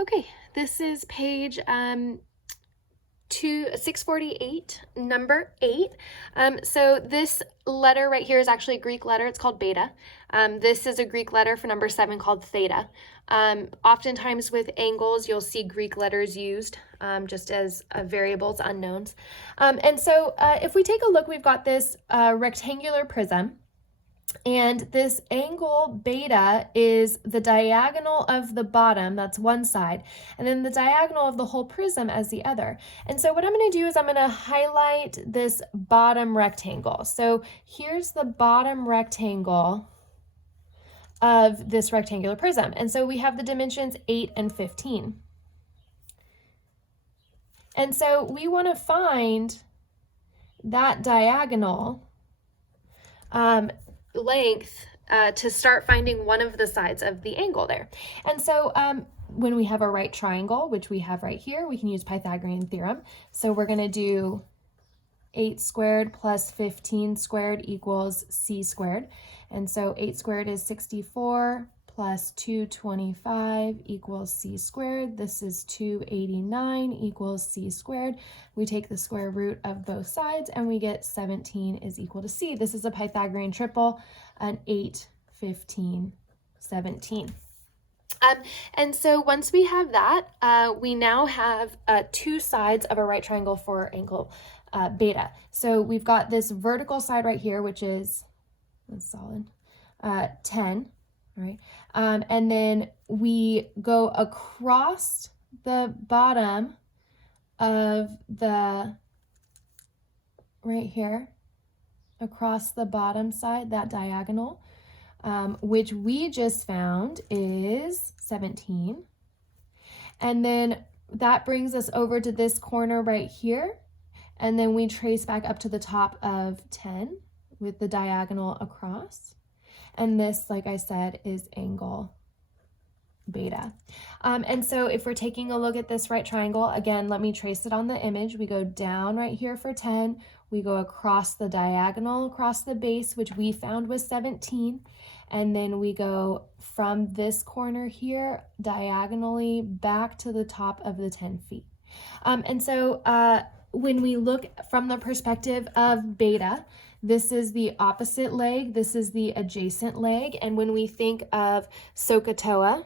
Okay, this is page 648, number 8. So this letter right here is actually a Greek letter. It's called beta. This is a Greek letter for number 7 called theta. Oftentimes with angles, you'll see Greek letters used just as variables, unknowns. And so if we take a look, we've got this rectangular prism. And this angle beta is the diagonal of the bottom, that's one side, and then the diagonal of the whole prism as the other. And so what I'm going to do is I'm going to highlight this bottom rectangle. So here's the bottom rectangle of this rectangular prism. And so we have the dimensions 8 and 15. And so we want to find that diagonal length to start finding one of the sides of the angle there. And so when we have a right triangle, which we have right here, we can use Pythagorean theorem. So we're going to do 8 squared plus 15 squared equals c squared. And so 8 squared is 64 plus 225 equals c squared. This is 289 equals c squared. We take the square root of both sides and we get 17 is equal to c. This is a Pythagorean triple, an 8, 15, 17. And so once we have that, we now have two sides of a right triangle for angle beta. So we've got this vertical side right here, which is solid, 10. All right. And then we go across the bottom of the, right here, across the bottom side, that diagonal, which we just found is 17. And then that brings us over to this corner right here. And then we trace back up to the top of 10 with the diagonal across. And this, like I said, is angle beta. And so if we're taking a look at this right triangle, again, let me trace it on the image. We go down right here for 10. We go across the diagonal, across the base, which we found was 17. And then we go from this corner here diagonally back to the top of the 10 feet. And so when we look from the perspective of beta, this is the opposite leg, this is the adjacent leg, and when we think of SOHCAHTOA,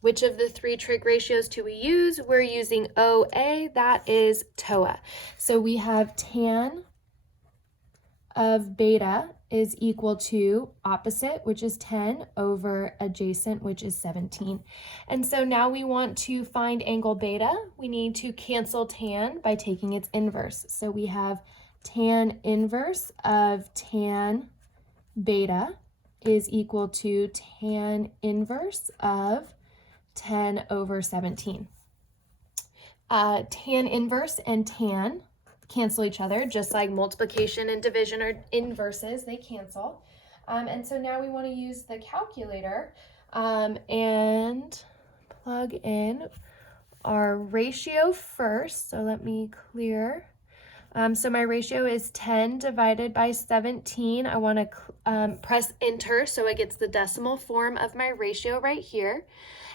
which of the three trig ratios do we use? We're using OA, that is TOA. So we have tan of beta is equal to opposite, which is 10, over adjacent, which is 17. And so now we want to find angle beta. We need to cancel tan by taking its inverse. So we have tan inverse of tan beta is equal to tan inverse of 10 over 17. Tan inverse and tan cancel each other, just like multiplication and division are inverses, they cancel. And so now we want to use the calculator and plug in our ratio first. So let me clear. So my ratio is 10 divided by 17. I want to press enter so it gets the decimal form of my ratio right here.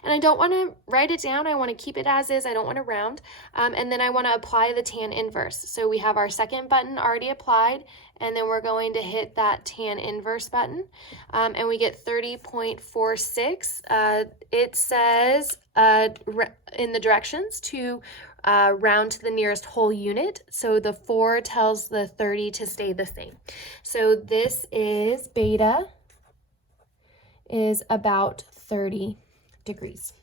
And I don't want to write it down. I want to keep it as is. I don't want to round. And then I want to apply the tan inverse. So we have our second button already applied, and then we're going to hit that tan inverse button, and we get 30.46. It says in the directions to round to the nearest whole unit. So the 4 tells the 30 to stay the same. So this is beta is about 30 degrees.